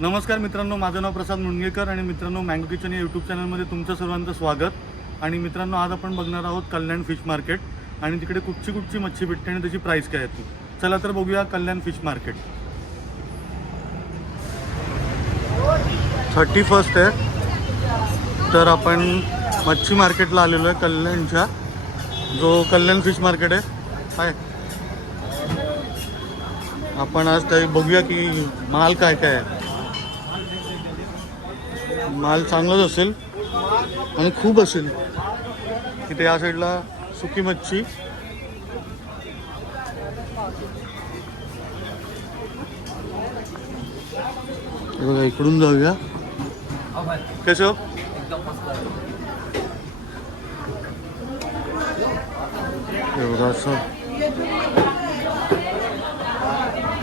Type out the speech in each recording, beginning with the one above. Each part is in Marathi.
नमस्कार मित्रांनो माझं नाव प्रसाद मुणगेकर आणि मित्रांनो मँगो किचन या यूट्यूब चॅनलमध्ये तुमचं सर्वांचं स्वागत. आणि मित्रांनो आज आपण बघणार आहोत कल्याण फिश मार्केट आणि तिकडे कुठची कुठची मच्छी भेटते आणि त्याची प्राईस काय आहे चला तर बघूया Kalyan fish market. Thirty first आहे. तर आपण मच्छी मार्केटला आलेलो आहे कल्याणच्या. जो कल्याण फिश मार्केट आहे. काय आपण आज काही बघूया की माल काय काय आहे. माल चांगलाच असेल आणि खूप असेल. तिथे या साईडला सुकी मच्छी. बघा इकडून जाऊया. कसं एवढा बघा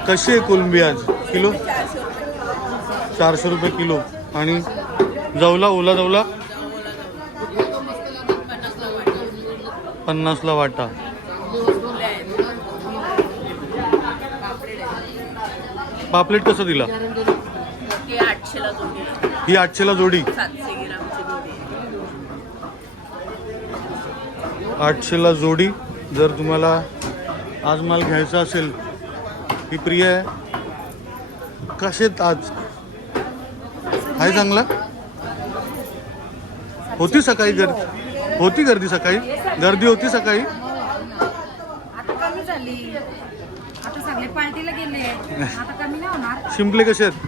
कशी आहे कोलंबी आज? किलो? चारशे रुपये किलो. आणि जवला ओला जवला पन्नासला वाटा. पापलेट कसं दिला? ही आठशेला जोडी. जोडी आठशेला जोडी. जर तुम्हाला आज माल घ्यायचा असेल ही प्रिय आहे. कसेत आज? आहे चांगला? होती सकाळी गर्दी? होती गर्दी सकाळी? गर्दी होती सकाळी? शिंपले कसे आहेत?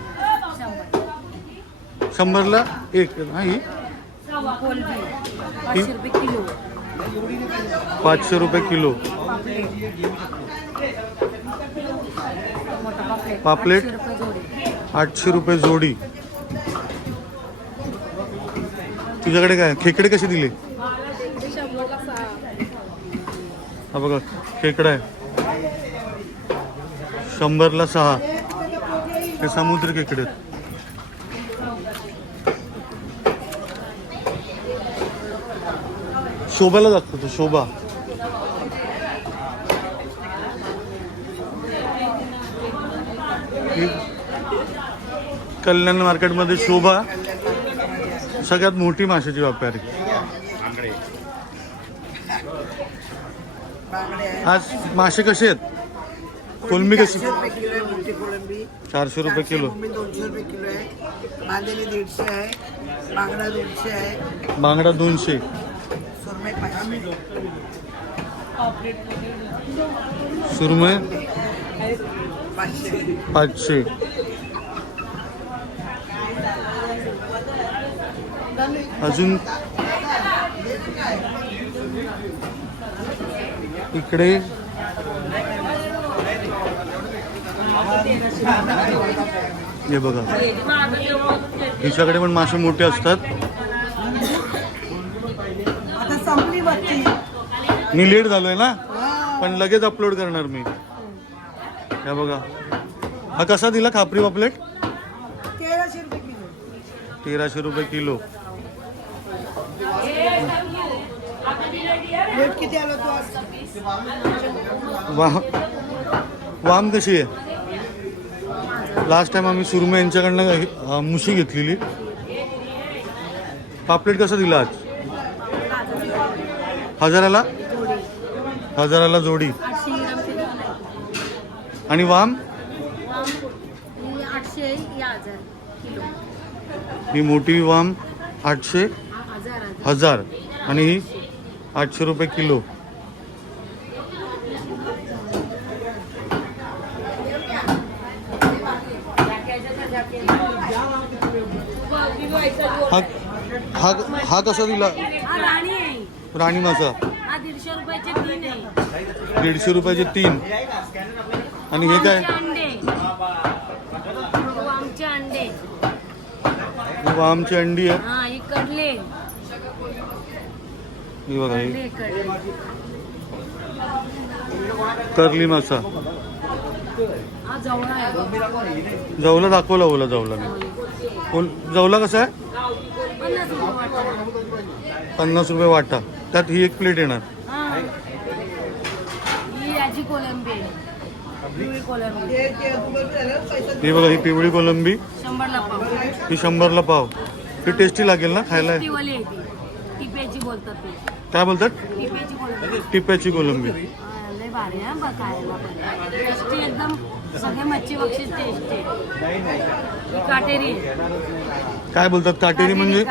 शंभर. शंभरला एक नाही? पाचशे रुपये किलो. पापलेट? आठशे रुपये जोडी आठशे रुपये जोडी तुझ्याकडे काय? खेकडे कसे दिले? हा बघा खेकडा आहे. शंभरला सहा. हे समुद्र खेकडे आहेत. शोभाला दाखवतो तो शोभा. कल्याण मार्केटमध्ये शोभा. सगळ्यात मोठी माशाची व्यापारी. आज मासे कसे आहेत? कोलंबी कशी? चारशे रुपये किलो दोनशे रुपये आहे. दीडशे आहे. बांगडा दोनशे आहे. बांगडा दोनशे. सुरमय पाचशे. अजून इकडे हे बघा. हिच्याकडे पण मासे मोठे असतात. मी लेट झालोय ना? पण लगेच अपलोड करणार मी. हे बघा. हा कसा दिला खापरी पापलेट? तेराशे रुपये किलो तेराशे रुपये किलो रेट किती आला तू आज? वा वाम कशी आहे? लास्ट टाइम आम्ही सुरमे यांच्याकडनं मुशी घेतलेली. पापलेट कसं दिला आज? हजाराला? हजाराला जोडी. आणि वाम? ही मोठी वाम आठशे हजार. आणि ही? आठशे रुपये किलो. हा हा हा कसा दिला? राणी मासा दीडशे रुपयाचे तीन. आणि हे काय? आमचे वामची अंडी आहे हा इकडले ही बघा अंडे ही मासा. जवला दाखवला ओला जवला मी जवला कसं आहे? पन्नास रुपये वाटा. त्यात ही एक प्लेट येणार. ही बघा ही पिवळी कोलंबी. ही शंभरला पाव. ही टेस्टी लागेल ना खायला? बोलतात काय बोलतात? टिप्याची कोलंबी. काय बोलतात? काटेरी म्हणजे?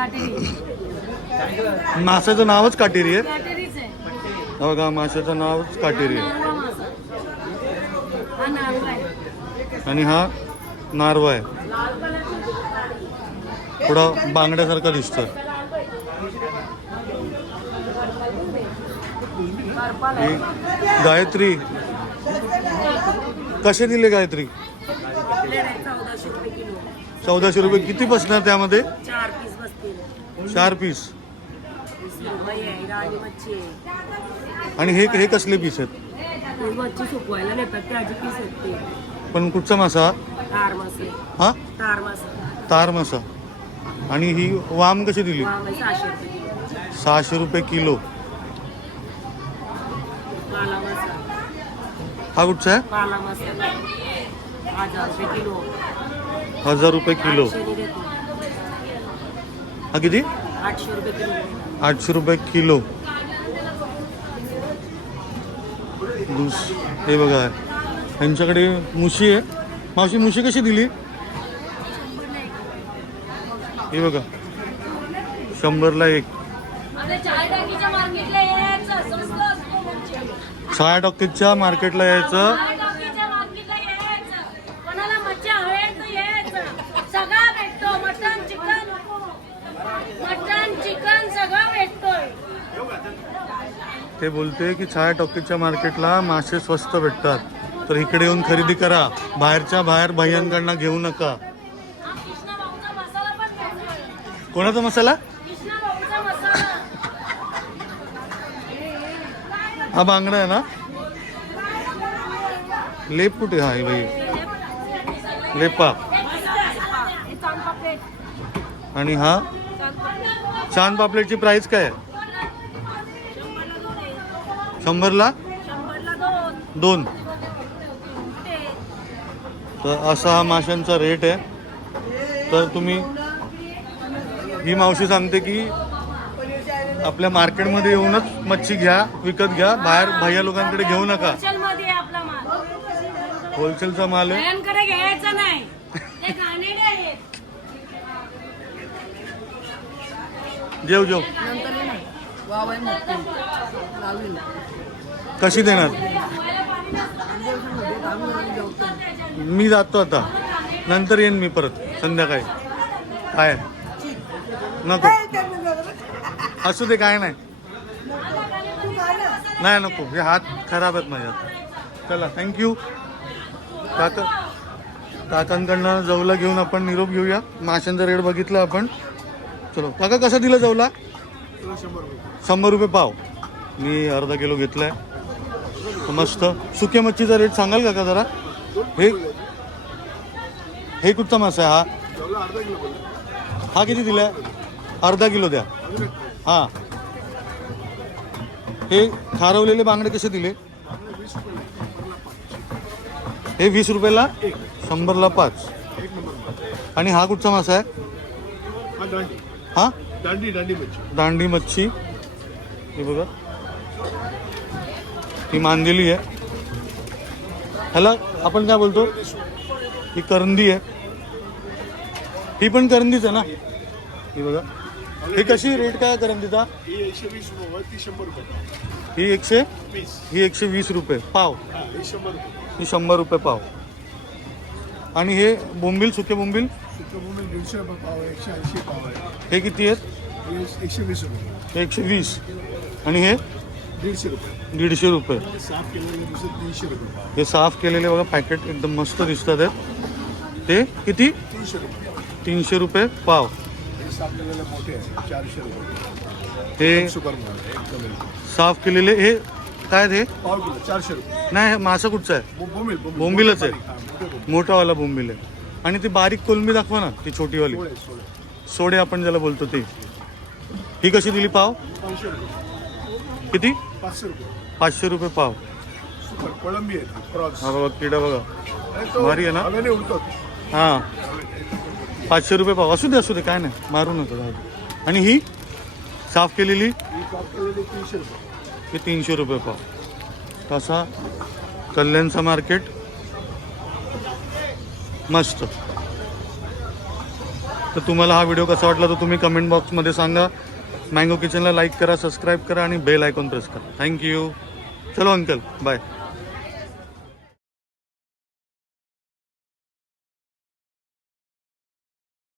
माशाचं नावच काटेरी आहे. हा बघा माशाचं नावच काटेरी आहे. हा आणि हा नारवा आहे. थोडा बांगड्यासारखा दिसतोय. ही गायत्री. कसे दिले गायत्री? चौदाशे रुपये किती बसणार त्यामध्ये? चार पीस. आणि हे हे कसले पीस आहेत? पण कुठचा मासा. हा? तार मासा. आणि ही वाम कशी दिली? वाम आहे सहाशे रुपये किलो. सहाशे रुपये किलो. पाला मासा हा कुठचा आहे? पाला हजार रुपये किलो. हजार रुपये किलो. आठशेने देतो हा किती? आठशे रुपये किलो. आठशे रुपये किलो. दुस हे बघा. यांच्याकडे मुशी आहे. मावशी मुशी कशी दिली? हे बघा. शंभरला एक. सहा टक्केच्या मार्केटला यायचं. ते बोलते की छाया टॉकीजच्या मार्केटला मासे स्वस्त भेटतात. तर इकडे येऊन खरेदी करा. बाहेरच्या बाहेर भैयांकडनं घेऊ नका हा कृष्णा भाऊचा मसाला पण भेटतोय कोणाचा मसाला? हा बांगडा आहे ना? लेप कुठे? हा हे लेपा. आणि हा? चांद पापलेटची प्राइस काय आहे? शंभरला? दोन. तर असा हा माशांचा रेट आहे. तर तुम्ही ही मावशी सांगते की आपल्या मार्केटमध्ये येऊनच मच्छी घ्या विकत घ्या बाहेर भैया लोकांकडे घेऊ नका. होलसेल मध्ये आहे आपला माल. होलसेलचा माल आहे. घ्यायचं नाही. जेव जेव. कशी देणार? मी जातो आता. नंतर येईन मी परत संध्याकाळी. काय? नको. असू दे काय नाही. नाही नको. हे हात खराब आहेत माझे आता. चला थँक्यू काका काकांकडनं जवला घेऊन आपण निरोप घेऊया. माशांचा रेट बघितला आपण. चलो. काका कसा दिला जवला? शंभर रुपये पाव. मी अर्धा किलो घेतलाय. मस्त. सुक्या मच्छीचा रेट सांगाल काका जरा? हे हे कुठचा मासा आहे हा? हा किती दिलाय? अर्धा किलो द्या. हा. हे खारवलेले बांगडे कसे दिले? हे वीस रुपयाला शंभरला पाच. आणि हा कुठचा मासा आहे? हा? दांडी हा दांडी दांडी मच्छी दांडी मच्छी. हे बघा. ही मांदेली आहे. ह्याला आपण काय बोलतो? ही करंदी आहे. ही पण करंदीच आहे ना? ही बघा. ही कशी रेट काय आहे करंदीचा ही एकशे वीस रुपये ती शंभर रुपये ही एकशे? वीस. ही एकशे वीस रुपये पाव. हा ही शंभर रुपये ही शंभर रुपये पाव. आणि हे बोंबील सुके बोंबील? दीडशे रुपये पाव आहे एकशे ऐंशी पाव आहे. हे किती आहेत? हे एकशे वीस रुपये. हे एकशे वीस. आणि हे? दीडशे रुपये. दीडशे रुपये. साफ केलेले दुसरे तीनशे रुपये पाव. हे साफ केलेले बघा पॅकेट एकदम मस्त दिसतात आहेत. ते किती? तीनशे रुपये तीनशे रुपये पाव. साफ केलेले मोठे आहे चारशे रुपये. हे सुपर. साफ केलेले हे काय ते? पाव किलो चारशे रुपये. नाही हे मासा कुठचा आहे? बोंबील बोंबील. बोंबीलच आहे. मोठावाला बोंबील आहे. आणि ती बारीक कोलंबी दाखवा ना ती छोटीवाली. सोडे आपण ज्याला बोलतो ते. ही कशी दिली पाव? किती? पाचशे रुपये. पाचशे रुपये पाव. सुपर कोळंबी आहे हा बघा किडा बघा. भारी आहे ना? हां. पाचशे रुपये पाव. असू दे असू दे काय नाही. मारू नका जाऊ दे. आणि ही साफ केलेली? ही केलेली तीनशे रुपये. हे तीनशे रुपये पाव. तसा कल्याणचं मार्केट. मस्त. तर तुम्हाला हा व्हिडिओ कसा वाटला तर तुम्ही कमेंट बॉक्समध्ये सांगा. मँगो किचनला लाईक करा सबस्क्राईब करा आणि बेल आयकॉन प्रेस करा. थँक्यू चलो अंकल बाय